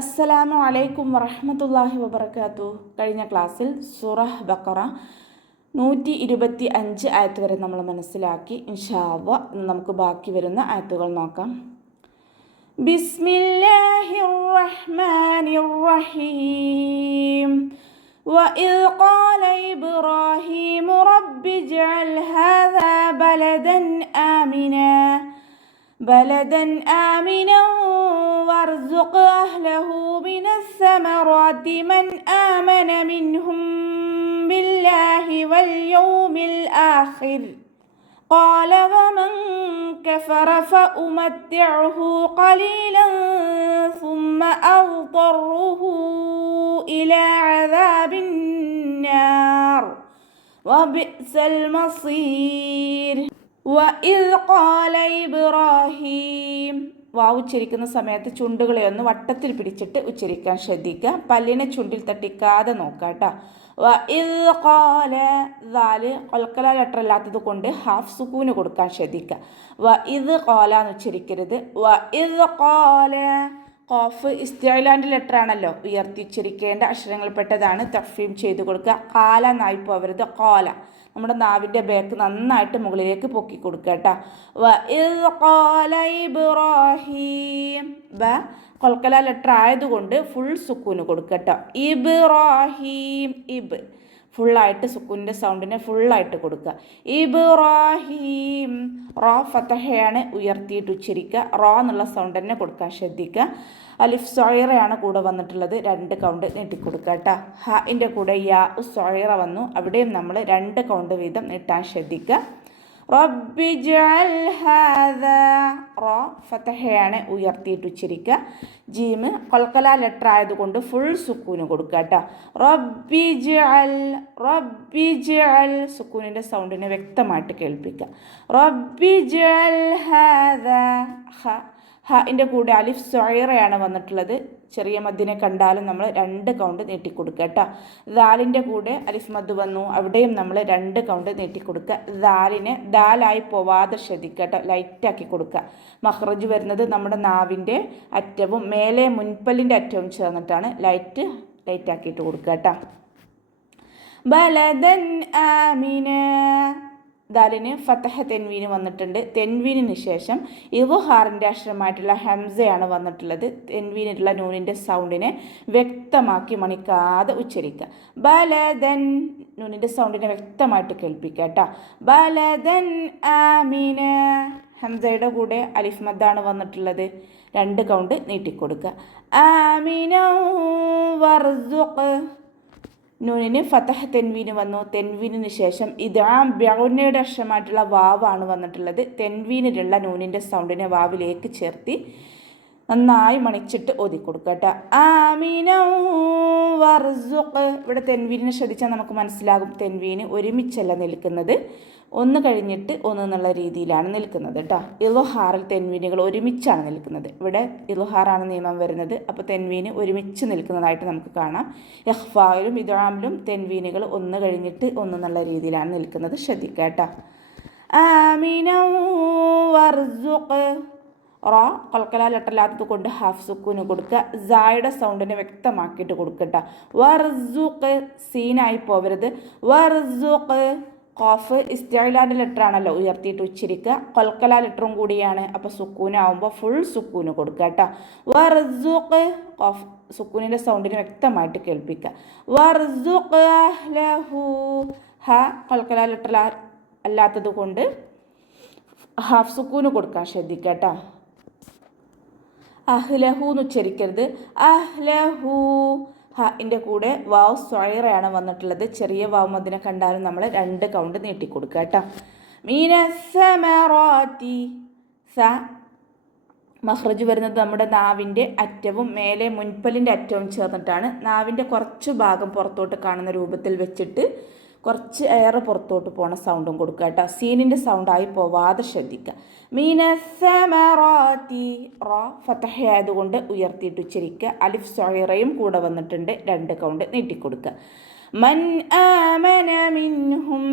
അസ്സലാമു അലൈക്കും വറഹ്മത്തുള്ളാഹി വബറകാതുഹു. കഴിഞ്ഞ ക്ലാസ്സിൽ സൂറഹ് ബഖറ 125 ആയത്ത് വരെ നമ്മൾ മനസ്സിലാക്കി. ഇൻഷാ അല്ലാഹ് ഇന്ന് നമുക്ക് ബാക്കി വരുന്ന ആയത്തുകൾ നോക്കാം. ബിസ്മില്ലാഹിർ റഹ്മാനിർ റഹീം. وإذ قال إبراهيم رب اجعل هذا بلدا آمنا وارزق أهله من الثمرات من آمن منهم بالله واليوم الآخر قال ومن كفر فأمتعه قليلا ثم أضطره إلى عذاب النار وبئس المصير. وإذ قال إبراهيم വാവ് ഉച്ചരിക്കുന്ന സമയത്ത് ചുണ്ടുകളെ ഒന്ന് വട്ടത്തിൽ പിടിച്ചിട്ട് ഉച്ചരിക്കാൻ ശ്രദ്ധിക്കുക. പല്ലിനെ ചുണ്ടിൽ തട്ടിക്കാതെ നോക്കുക കേട്ടോ. വഇദ് ഖാല ദാല് ഖൽഖല ലെറ്റർ അല്ലാത്തത് കൊണ്ട് ഹാഫ് സുക്കൂന് കൊടുക്കാൻ ശ്രദ്ധിക്കുക. വഇദ് ഖാല എന്ന് ഉച്ചരിക്കരുത്. വഇദ് ഖാല ഖാഫ് ഇസ്തിഅലാന്റെ ലെറ്റർ ആണല്ലോ, ഉയർത്തി ഉച്ചരിക്കേണ്ട അക്ഷരങ്ങൾപ്പെട്ടതാണ്. തഫ്ഹീം ചെയ്ത് കൊടുക്കുക. ഖാല എന്നായി പോവരുത്, ഖാല. നമ്മുടെ നാവിൻ്റെ ബാക്ക് നന്നായിട്ട് മുകളിലേക്ക് പൊക്കി കൊടുക്കുക കേട്ടോ. വഇദ് ഖാല ഇബ്രാഹീം ഖൽഖല ലെറ്റർ ആയതുകൊണ്ട് ഫുൾ സുക്കൂന് കൊടുക്കുക കേട്ടോ. ഇബ്രാഹീം ഫുള്ളായിട്ട് സുക്കൂനിൻ്റെ സൗണ്ടിനെ ഫുള്ളായിട്ട് കൊടുക്കുക. ഇബ്രാഹീം റോ ഫതഹയാണ്, ഉയർത്തിയിട്ട് ഉച്ചരിക്കുക. റോ എന്നുള്ള സൗണ്ട് തന്നെ കൊടുക്കാൻ ശ്രദ്ധിക്കുക. അലിഫ് സൊയറയാണ് കൂടെ വന്നിട്ടുള്ളത്, 2 കൗണ്ട് നീട്ടിക്കൊടുക്കുക കേട്ടോ. ഹാഇൻ്റെ കൂടെ യാ സൊയറ വന്നു, അവിടെയും നമ്മൾ 2 കൗണ്ട് വീതം നീട്ടാൻ ശ്രദ്ധിക്കുക. റബ്ബി ജഅൽ ഹാദാ റോ ഫതഹയാണ്, ഉയർത്തിയിട്ട് ഉച്ചരിക്കുക. ജീമ് ഖൽഖല ലെറ്റർ ആയതുകൊണ്ട് ഫുൾ സുക്കൂന് കൊടുക്കുക കേട്ടോ. റബ്ബി ജഅൽ സുക്കൂനിൻ്റെ സൗണ്ടിനെ വ്യക്തമായിട്ട് കേൾപ്പിക്കുക. റബ്ബി ജഅൽ ഹാദാ ഹാഇൻ്റെ കൂടെ അലിഫ് സൊയറയാണ് വന്നിട്ടുള്ളത്. ചെറിയ മദ്ദിനെ കണ്ടാലും നമ്മൾ 2 കൗണ്ട് നീട്ടിക്കൊടുക്കുക കേട്ടോ. ദാലിൻ്റെ കൂടെ അലിഫ് മദ് വന്നു, അവിടെയും നമ്മൾ 2 കൗണ്ട് നീട്ടിക്കൊടുക്കുക. ദാലിനെ ദാലായി പോവാതെ ശ്രദ്ധിക്കുക കേട്ടോ, ലൈറ്റാക്കി കൊടുക്കുക. മഖ്റജ് വരുന്നത് നമ്മുടെ നാവിൻ്റെ അറ്റവും മേലെ മുൻപല്ലിൻ്റെ അറ്റവും ചേർന്നിട്ടാണ്. ലൈറ്റാക്കിയിട്ട് കൊടുക്കുക കേട്ടോ. ബലദൻ ആമിന ദാലിന് ഫതഹ തെൻവീന് വന്നിട്ടുണ്ട്. തെൻവീനിന് ശേഷം ഇദ്ഹാറിൻ്റെ അക്ഷരമായിട്ടുള്ള ഹംസയാണ് വന്നിട്ടുള്ളത്. തെൻവീനുള്ള നൂനിൻ്റെ സൗണ്ടിനെ വ്യക്തമാക്കി മണിക്കാതെ ഉച്ചരിക്കുക. ബലദൻ നൂനിൻ്റെ സൗണ്ടിനെ വ്യക്തമായിട്ട് കേൾപ്പിക്കുക കേട്ടോ. ബലദൻ ആമിന ഹംസയുടെ കൂടെ അലിഫ് മദ്ദാണ് വന്നിട്ടുള്ളത്, 2 കൗണ്ട് നീട്ടിക്കൊടുക്കുക. ആമിന വർസുഖ് നൂനിന് ഫതഹ തെൻവീന് വന്നു. തെൻവീനിന് ശേഷം ഇദ്ഗാം ബിഗുന്നയുടെ അക്ഷരമായിട്ടുള്ള വാവാണ് വന്നിട്ടുള്ളത്. തെൻവീനിലുള്ള നൂനിൻ്റെ സൗണ്ടിനെ വാവിലേക്ക് ചേർത്തി നന്നായി മണിച്ചിട്ട് ഓതിക്കൊടുക്കുക കേട്ടോ. ആമിന വർസുഖ് ഇവിടെ തെൻവീനിനെ ശ്രദ്ധിച്ചാൽ നമുക്ക് മനസ്സിലാകും. തെൻവീന് ഒരുമിച്ചല്ല നിൽക്കുന്നത്, ഒന്ന് കഴിഞ്ഞിട്ട് ഒന്ന് എന്നുള്ള രീതിയിലാണ് നിൽക്കുന്നത് കേട്ടോ. ഇദ്ഹാറിൽ തെൻവീനുകൾ ഒരുമിച്ചാണ് നിൽക്കുന്നത്. ഇവിടെ ഇദ്ഹാറാണ് നിയമം വരുന്നത്, അപ്പോൾ തെൻവീന് ഒരുമിച്ച് നിൽക്കുന്നതായിട്ട് നമുക്ക് കാണാം. ഇഖ്ഫായിലും ഇദ്ഗാമിലും തെൻവീനുകൾ ഒന്ന് കഴിഞ്ഞിട്ട് ഒന്ന് എന്നുള്ള രീതിയിലാണ് നിൽക്കുന്നത്, ശ്രദ്ധിക്കുക കേട്ടോ. ആമിന വർസുഖ് റോ ഖൽഖല ലെറ്റർ അല്ലാത്തത് കൊണ്ട് ഹാഫ് സുക്കൂന് കൊടുക്കുക. സായുടെ സൗണ്ടിനെ വ്യക്തമാക്കിയിട്ട് കൊടുക്കട്ടോ. വർസുഖ് സീനായി പോവരുത്. വർസുഖ് ഖാഫ് ഇസ്തിഅലാന്റെ ലെറ്റർ ആണല്ലോ, ഉയർത്തിയിട്ട് ഉച്ചരിക്കുക. ഖൽഖല ലെറ്ററും കൂടിയാണ്, അപ്പോൾ സുക്കൂനാവുമ്പോൾ ഫുൾ സുക്കൂന് കൊടുക്കുക കേട്ടോ. വർസുഖ് ഖാഫ് സുക്കൂനിൻ്റെ സൗണ്ടിനെ വ്യക്തമായിട്ട് കേൾപ്പിക്കുക. വർസുഖ് അഹ്ലഹു ഖൽഖല ലെറ്റർ അല്ലാത്തത് കൊണ്ട് ഹാഫ് സുക്കൂന് കൊടുക്കാൻ ശ്രദ്ധിക്കുക കേട്ടോ. അഹ്ലഹു എന്ന് ഉച്ചരിക്കരുത്. അഹ്ലഹു ഹാഇൻ്റെ കൂടെ വാവ് സൊയറയാണ് വന്നിട്ടുള്ളത്. ചെറിയ വാവ് മദ്ദിനെ കണ്ടാലും നമ്മൾ 2 കൗണ്ട് നീട്ടിക്കൊടുക്കുക കേട്ടോ. മീനസ്സമറാത്തി മഖ്റജ് വരുന്നത് നമ്മുടെ നാവിൻ്റെ അറ്റവും മേലെ മുൻപല്ലിൻ്റെ അറ്റവും ചേർന്നിട്ടാണ്. നാവിൻ്റെ കുറച്ച് ഭാഗം പുറത്തോട്ട് കാണുന്ന രൂപത്തിൽ വെച്ചിട്ട് കുറച്ച് എയർ പുറത്തോട്ട് പോണ സൗണ്ടും കൊടുക്കുക കേട്ടോ. സീനിൻ്റെ സൗണ്ടായി പോവാതെ ശ്രദ്ധിക്കുക. മീനസ്സമറാത്തി റോ ഫതഹ ആയതുകൊണ്ട് ഉയർത്തിയിട്ട് ഉച്ചരിക്കുക. അലിഫ് സൊയറയും കൂടെ വന്നിട്ടുണ്ട്, 2 കൗണ്ട് നീട്ടിക്കൊടുക്കുക. മൻ ആമന മിൻഹും.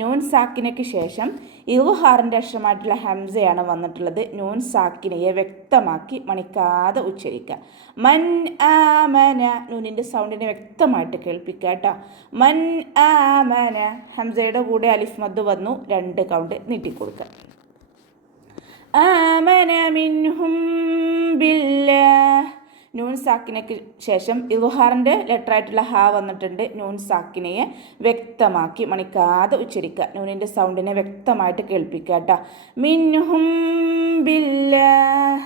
നൂൻ സാക്കിനയ്ക്ക് ശേഷം ഇദ്ഹാറിൻ്റെ അക്ഷരമായിട്ടുള്ള ഹംസയാണ് വന്നിട്ടുള്ളത്. നൂൻ സാക്കിനയെ വ്യക്തമാക്കി മണിക്കാതെ ഉച്ചരിക്കുക. മൻ ആമന, നൂനിൻ്റെ സൗണ്ടിനെ വ്യക്തമായിട്ട് കേൾപ്പിക്കുക കേട്ടോ. മൻ ആമന, ഹംസയുടെ കൂടെ അലിഫ് മദ് വന്നു, 2 കൗണ്ട് നീട്ടിക്കൊടുക്കുക. ആമന മിൻഹും ബില്ലാഹ്. നൂൻ സാക്കിനയ്ക്ക് ശേഷം ഇദ്ഹാറിൻ്റെ ലെറ്ററായിട്ടുള്ള ഹ വന്നിട്ടുണ്ട്. നൂൻ സാക്കിനയെ വ്യക്തമാക്കി മണിക്കാതെ ഉച്ചരിക്കുക. നൂനിൻ്റെ സൗണ്ടിനെ വ്യക്തമായിട്ട് കേൾപ്പിക്കുക കേട്ടോ. മിൻഹും ബില്ലാഹ്,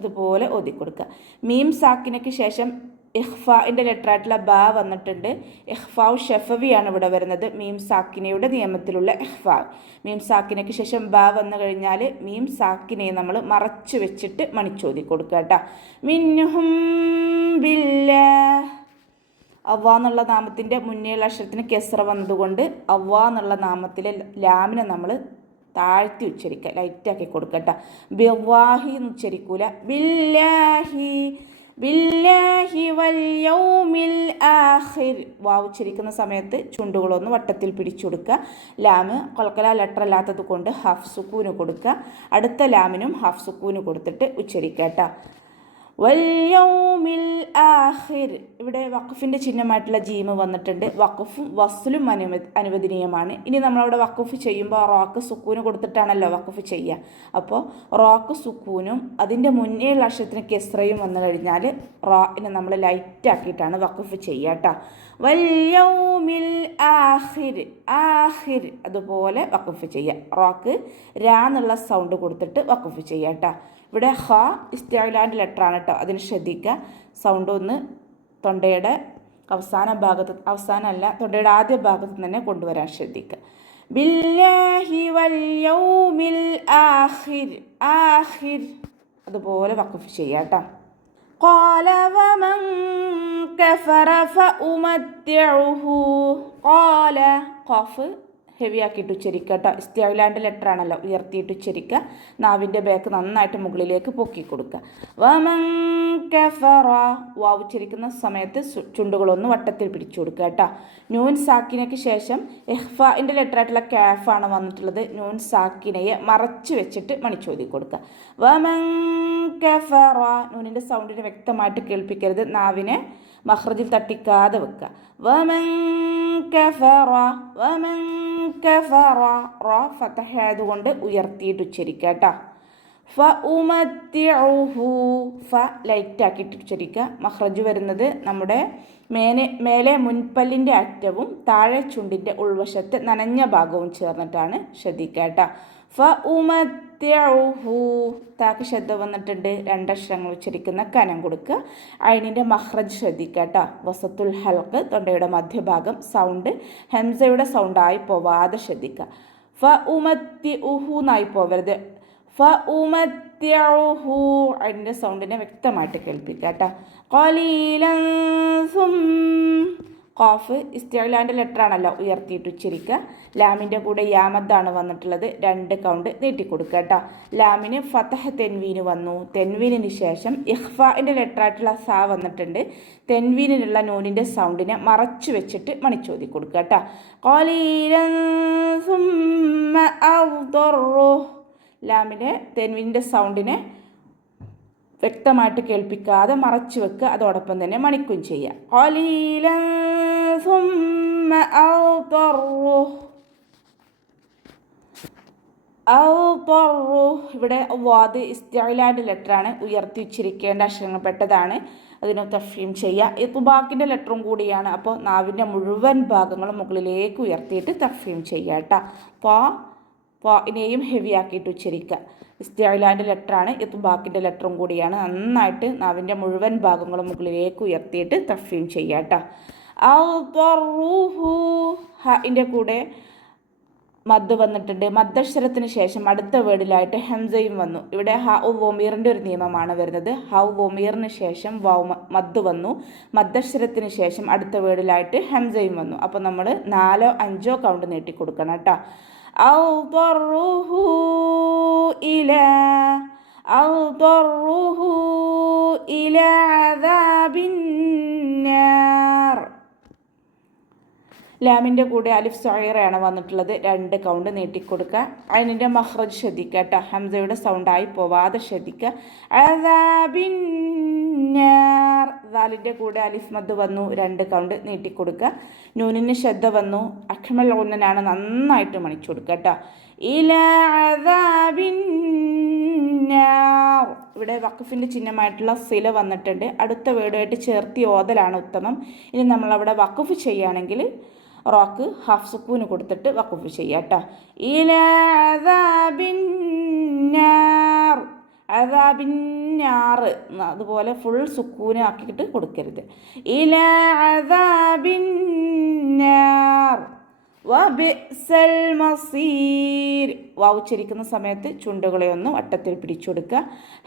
അതുപോലെ ഓതിക്കൊടുക്കുക. മീം സാക്കിനയ്ക്ക് ശേഷം ഇഖ്ഫാൻ്റെ ലെറ്ററായിട്ടുള്ള ബ വന്നിട്ടുണ്ട്. ഇഖ്ഫാവ് ഷഫവിയാണ് ഇവിടെ വരുന്നത്. മീം സാക്കിനയുടെ നിയമത്തിലുള്ള ഇഖ്ഫാവ്. മീം സാക്കിനയ്ക്ക് ശേഷം ബ വന്നു കഴിഞ്ഞാൽ മീം സാക്കിനയെ നമ്മൾ മറച്ചു വെച്ചിട്ട് മണിച്ചോതി കൊടുക്കുക കേട്ടോ. മിൻഹും ബില്ലാഹ്. അവ്വ എന്നുള്ള നാമത്തിൻ്റെ മുന്നേയുള്ള അക്ഷരത്തിന് കെസ്റ വന്നതുകൊണ്ട് അവ്വ എന്നുള്ള നാമത്തിലെ ലാമിനെ നമ്മൾ താഴ്ത്തി ഉച്ചരിക്കുക, ലൈറ്റാക്കി കൊടുക്കട്ടോ. ബിവാഹി എന്ന് ഉച്ചരിക്കൂല. ബില്ലാഹി, ബില്ലാഹി വൽ യൗമിൽ ആഖിർ. വാവ് ഉച്ചരിക്കുന്ന സമയത്ത് ചുണ്ടുകളൊന്ന് വട്ടത്തിൽ പിടിച്ചു കൊടുക്കുക. ലാമ് കൊൽക്കല ലെറ്റർ അല്ലാത്തത് കൊണ്ട് ഹാഫ് സുക്കൂന് കൊടുക്കുക. അടുത്ത ലാമിനും ഹാഫ് സുക്കൂന് കൊടുത്തിട്ട് ഉച്ചരിക്കുക കേട്ടോ. വൽ യൗമിൽ ആഖിർ. ഇവിടെ വഖഫിൻ്റെ ചിഹ്നമായിട്ടുള്ള ജീമ് വന്നിട്ടുണ്ട്. വഖഫും വസ്ലും അനുവദനീയമാണ്. ഇനി നമ്മളവിടെ വഖഫ് ചെയ്യുമ്പോൾ റോക്ക് സുക്കൂന് കൊടുത്തിട്ടാണല്ലോ വഖഫ് ചെയ്യുക. അപ്പോൾ റോക്ക് സുക്കൂനും അതിൻ്റെ മുന്നേയുള്ള അക്ഷരത്തിന് കെസ്റയും വന്നു കഴിഞ്ഞാൽ റോയിനെ നമ്മൾ ലൈറ്റാക്കിയിട്ടാണ് വഖഫ് ചെയ്യുക കേട്ടോ. വൽ യൗമിൽ ആഖിർ, ആഖിർ അതുപോലെ വഖഫ് ചെയ്യുക. റോക്ക് രാ എന്നുള്ള സൗണ്ട് കൊടുത്തിട്ട് വഖഫ് ചെയ്യുക കേട്ടോ. ഇവിടെ ഹ ഇസ്തിഅലാൻ്റെ ലെറ്ററാണ് കേട്ടോ, അതിന് ശ്രദ്ധിക്കുക. സൗണ്ട് ഒന്ന് തൊണ്ടയുടെ അവസാനമല്ല തൊണ്ടയുടെ ആദ്യ ഭാഗത്ത് തന്നെ കൊണ്ടുവരാൻ ശ്രദ്ധിക്കുക. ബില്ലാഹി വൽ യൗമിൽ ആഖിർ, ആഖിർ അതുപോലെ വഖഫ് ചെയ്യുക കേട്ടോ. ഖാല വമൻ കഫറ ഫഉമത്തിഉഹു. ഖാല, ഖാഫ് ഹെവി ആക്കിയിട്ട് ഉച്ചരിക്കുക കേട്ടോ. ഇസ്തിഅലാൻ്റെ ലെറ്റർ ആണല്ലോ, ഉയർത്തിയിട്ട് ഉച്ചരിക്കുക. നാവിൻ്റെ ബാക്ക് നന്നായിട്ട് മുകളിലേക്ക് പൊക്കി കൊടുക്കുക. വമൻ കഫറ, വാവ് ഉച്ചരിക്കുന്ന സമയത്ത് ചുണ്ടുകളൊന്ന് വട്ടത്തിൽ പിടിച്ചു കൊടുക്കുക കേട്ടോ. നൂൻ സാക്കിനയ്ക്ക് ശേഷം ഇഖ്ഫാൻ്റെ ലെറ്ററായിട്ടുള്ള കാഫാണ് വന്നിട്ടുള്ളത്. നൂൻ സാക്കിനയെ മറച്ചു വെച്ചിട്ട് മണിച്ചോതി കൊടുക്കുക. വമൻ കഫറ, നൂനിൻ്റെ സൗണ്ടിനെ വ്യക്തമായിട്ട് കേൾപ്പിക്കരുത്, നാവിനെ മഖ്റജിൽ തട്ടിക്കാതെ വെക്കുക. വമൻ കഫറ, വമൻ കഫറ, റ ഫതഹ ആയതുകൊണ്ട് ഉയർത്തിയിട്ട് ഉച്ചരിക്കുക കേട്ടോ. ഫഉമത്തിഉഹു, ഫ ലൈറ്റ് ആക്കിയിട്ട് ഉച്ചരിക്കുക. മഖ്റജ് വരുന്നത് നമ്മുടെ മേലെ മുൻപല്ലിൻ്റെ അറ്റവും താഴെ ചുണ്ടിൻ്റെ ഉൾവശത്ത് നനഞ്ഞ ഭാഗവും ചേർന്നിട്ടാണ്. ശ്രദ്ധിക്കുക കേട്ടോ. ഫഉമത്തിഉഹു, താക്ക് ശബ്ദം വന്നിട്ടുണ്ട്. 2 അക്ഷരങ്ങൾ ഉച്ചരിക്കുന്ന കനം കൊടുക്കുക. ഐനിൻ്റെ മഖ്റജ് ശ്രദ്ധിക്കുക കേട്ടോ. വസത്തുൽ ഹൽക്ക് തൊണ്ടയുടെ മധ്യഭാഗം സൗണ്ട് ഹംസയുടെ സൗണ്ടായി പോവാതെ ശ്രദ്ധിക്കുക. ഫഉമത്തിഉഹു എന്നായി പോവരുത്. ഫഉമത്തിഉഹു, ഐനിൻ്റെ സൗണ്ടിനെ വ്യക്തമായിട്ട് കേൾപ്പിക്കുക കേട്ടോ. ഖലീലൻ സും, ഖാഫ് ഇസ്തിഅലാൻ്റെ ലെറ്റർ ആണല്ലോ, ഉയർത്തിയിട്ട് ഉച്ചരിക്കുക. ലാമിൻ്റെ കൂടെ യാമദ്ദാണ് വന്നിട്ടുള്ളത്. 2 കൗണ്ട് നീട്ടിക്കൊടുക്കുക കേട്ടോ. ലാമിന് ഫതഹ തെൻവീന് വന്നു. തെൻവീനിന് ശേഷം ഇഖ്ഫാൻ്റെ ലെറ്ററായിട്ടുള്ള സ വന്നിട്ടുണ്ട്. തെൻവീനിലുള്ള നൂനിൻ്റെ സൗണ്ടിനെ മറച്ചു വെച്ചിട്ട് മണിച്ചോതി കൊടുക്കുക കേട്ടോ. ഖലീലൻ സുമ്മ അദ്റു, ലാമിൻ്റെ തെൻവീനിൻ്റെ സൗണ്ടിനെ വ്യക്തമായിട്ട് കേൾപ്പിക്കാതെ മറച്ചു വെക്കുക. അതോടൊപ്പം തന്നെ മണിക്കും ചെയ്യുക. ഖലീലൻ സുമ്മ അദ്റു, അദ്റു. ഇവിടെ വാദ് ഇസ്തിഅലാൻ്റെ ലെറ്ററാണ്, ഉയർത്തി ഉച്ചരിക്കേണ്ട അക്ഷരങ്ങൾ പെട്ടതാണ്. അതിന് തഫ്ഹീം ചെയ്യുക. ഇത്ബാക്കിൻ്റെ ലെറ്ററും കൂടിയാണ്. അപ്പോൾ നാവിൻ്റെ മുഴുവൻ ഭാഗങ്ങളും മുകളിലേക്ക് ഉയർത്തിയിട്ട് തഫ്ഹീം ചെയ്യുക കേട്ടോ. പാഇനെയും ഹെവി ആക്കിയിട്ട് ഉച്ചരിക്കുക. ഇസ്തിഅലാൻ്റെ ലെറ്ററാണ്, ഇത്ബാക്കിൻ്റെ ലെറ്ററും കൂടിയാണ്. നന്നായിട്ട് നാവിൻ്റെ മുഴുവൻ ഭാഗങ്ങളും മുകളിലേക്ക് ഉയർത്തിയിട്ട് തഫ്ഹീം ചെയ്യുക കേട്ടോ. അദ്റൂഹു, ഹഇൻ്റെ കൂടെ മദ് വന്നിട്ടുണ്ട്. മദ്ദക്ഷരത്തിന് ശേഷം അടുത്ത വേർഡിലായിട്ട് ഹംസയും വന്നു. ഇവിടെ ഹൗ വൊമീറിൻ്റെ ഒരു നിയമമാണ് വരുന്നത്. ഹൗ വൊമീറിന് ശേഷം മദ് വന്നു. മദ്ദക്ഷരത്തിന് ശേഷം അടുത്ത വേർഡിലായിട്ട് ഹംസയും വന്നു. അപ്പോൾ നമ്മൾ 4 5 കൗണ്ട് നീട്ടിക്കൊടുക്കണം കേട്ടോ. അദ്റൂഹു ഇലാ, അദ്റൂഹു ഇലാ അദാബിൻ നാർ. ലാമിൻ്റെ കൂടെ അലിഫ് സൊയറയാണ് വന്നിട്ടുള്ളത്. 2 കൗണ്ട് നീട്ടിക്കൊടുക്കുക. അതിൻ്റെ മഹ്റജ് ശ്രദ്ധിക്കുക കേട്ടോ, ഹംസയുടെ സൗണ്ടായി പോവാതെ ശ്രദ്ധിക്കുക. അദാബിന്നാർ, ദാലിൻ്റെ കൂടെ അലിഫ് മദ് വന്നു, 2 കൗണ്ട് നീട്ടിക്കൊടുക്കുക. നൂനിന് ശ്രദ്ധ വന്നു, അഖ്മൽ ഊന്നനാണ്, നന്നായിട്ട് മണിച്ചു കൊടുക്കുക കേട്ടോ. ഇലാ അദാബിന്നാർ, ഇവിടെ വഖഫിൻ്റെ ചിഹ്നമായിട്ടുള്ള സില വന്നിട്ടുണ്ട്. അടുത്ത വേർഡുമായിട്ട് ചേർത്തി ഓതലാണ് ഉത്തമം. ഇനി നമ്മളവിടെ വഖഫ് ചെയ്യുകയാണെങ്കിൽ റോക്ക് ഹാഫ് സുക്കൂന് കൊടുത്തിട്ട് വഖഫ് ചെയ്യുക കേട്ടോ. ഇലാ അദാബിന്നാർ, അദാബിന്നാർ, അതുപോലെ ഫുൾ സുക്കൂന് ആക്കിയിട്ട് കൊടുക്കരുത്. ഇലാ അദാബിന്നാർ വബിഅ്സൽ മസീർ, വാവ് ഉച്ചരിക്കുന്ന സമയത്ത് ചുണ്ടുകളെ ഒന്ന് വട്ടത്തിൽ പിടിച്ചു കൊടുക്കുക.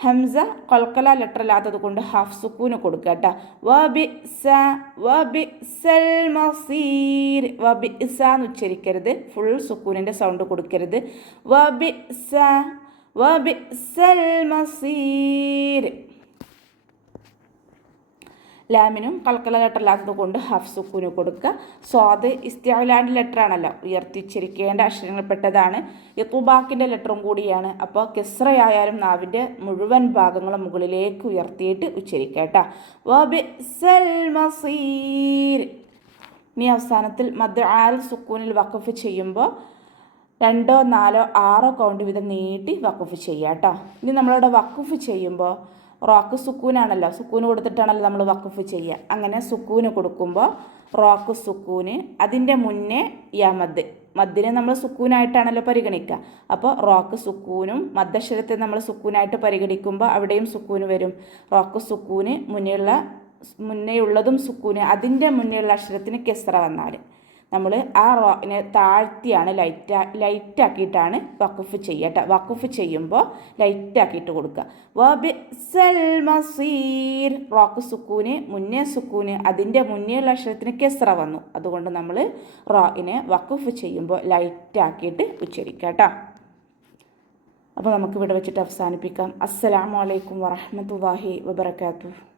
ഹംസ ഖൽഖല ലെറ്റർ അല്ലാത്തത് കൊണ്ട് ഹാഫ് സുക്കൂന് കൊടുക്കുക കേട്ടോ. വബിഅ്സൽ മസീർ, വബിഅ്സ എന്ന് ഉച്ചരിക്കരുത്, ഫുൾ സുക്കൂനിൻ്റെ സൗണ്ട് കൊടുക്കരുത്. വബിഅ്സൽ മസീർ. ലാമിനും ഖൽഖല ലെറ്റർ അല്ലാത്തത് കൊണ്ട് ഹാഫ് സുക്കൂന് കൊടുക്കുക. സ്വാദ് ഇസ്തിഅലാൻ്റെ ലെറ്റർ ആണല്ലോ, ഉയർത്തിച്ചിരിക്കേണ്ട അക്ഷരങ്ങൾപ്പെട്ടതാണ്. ഇത്തുബാക്കിൻ്റെ ലെറ്ററും കൂടിയാണ്. അപ്പോൾ കിസ്റയായാലും നാവിൻ്റെ മുഴുവൻ ഭാഗങ്ങളും മുകളിലേക്ക് ഉയർത്തിയിട്ട് ഉച്ചരിക്കുക കേട്ടോ. വബിഅ്സൽ മസീർ. ഇനി അവസാനത്തിൽ മദ് ആൽ സുക്കൂനിൽ വഖഫ് ചെയ്യുമ്പോൾ 2, 4, 6 കൗണ്ട് വീതം നീട്ടി വഖഫ് ചെയ്യുക കേട്ടോ. ഇനി നമ്മളിവിടെ വഖഫ് ചെയ്യുമ്പോൾ റോക്ക് സുക്കൂനാണല്ലോ, സുക്കൂന് കൊടുത്തിട്ടാണല്ലോ നമ്മൾ വഖഫ് ചെയ്യുക. അങ്ങനെ സുക്കൂന് കൊടുക്കുമ്പോൾ റോക്ക് സുക്കൂന്, അതിൻ്റെ മുന്നേ മദ്, മദ്ദിനെ നമ്മൾ സുക്കൂനായിട്ടാണല്ലോ പരിഗണിക്കുക. അപ്പോൾ റോക്ക് സുക്കൂനും മദ്ദക്ഷരത്തെ നമ്മൾ സുക്കൂനായിട്ട് പരിഗണിക്കുമ്പോൾ അവിടെയും സുക്കൂന് വരും. റോക്ക് സുക്കൂന് മുന്നേയുള്ളതും സുക്കൂന്, അതിൻ്റെ മുന്നേയുള്ള അക്ഷരത്തിന് കെസ്റ വന്നാൽ നമ്മൾ ആ റോനെ താഴ്ത്തിയാണ് ലൈറ്റാക്കിയിട്ടാണ് വഖഫ് ചെയ്യുക. വഖഫ് ചെയ്യുമ്പോൾ ലൈറ്റാക്കിയിട്ട് കൊടുക്കുക. വബിഅ്സൽ മസീർ, റോക്ക് സുക്കൂന്, മുന്നേ സുക്കൂന്, അതിൻ്റെ മുന്നേയുള്ള അക്ഷരത്തിന് കെസ്റ വന്നു. അതുകൊണ്ട് നമ്മൾ റോയിനെ വഖഫ് ചെയ്യുമ്പോൾ ലൈറ്റാക്കിയിട്ട് ഉച്ചരിക്കുക കേട്ടോ. അപ്പോൾ നമുക്ക് ഇവിടെ വെച്ചിട്ട് അവസാനിപ്പിക്കാം. അസ്സലാമു അലൈക്കും വറഹ്മത്തുള്ളാഹി വബറകാതുഹു.